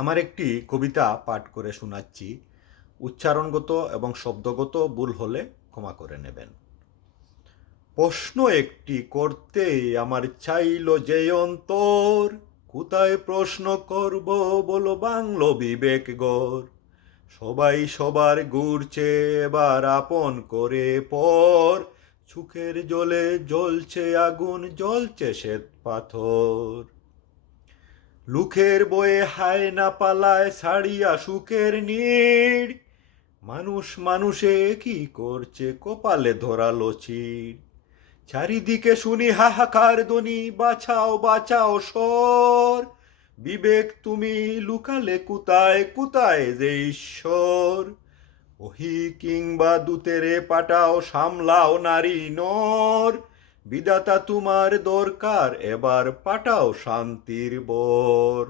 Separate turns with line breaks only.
আমার একটি কবিতা পাঠ করে শোনাচ্ছি। উচ্চারণগত এবং শব্দগত ভুল হলে ক্ষমা করে নেবেন। প্রশ্ন একটি করতে আমার চাইল যে অন্তর, কোথায় প্রশ্ন করব বলো বাংলো বিবেক গর সবাই সবার ঘুরছে এবার আপন করে পর, চোখের জলে জ্বলছে আগুন, জ্বলছে শ্বেত পাথর। লুখের বয়ে হায় না পালায় ছাড়িয়া সুখের নীড়। মানুষ মানুষে কি করছে কপালে ধরালো চিড় চারিদিকে শুনি হাহাকার ধ্বনি বাঁচাও বাঁচাও সর বিবেক তুমি লুকালে কুতায় কুতায় যে ঈশ্বর। ওহি কিংবা দূতেরে পাঠাও, সামলাও নারী নর। বিদাতা তোমার দরকার এবার পাঠাও শান্তির বর।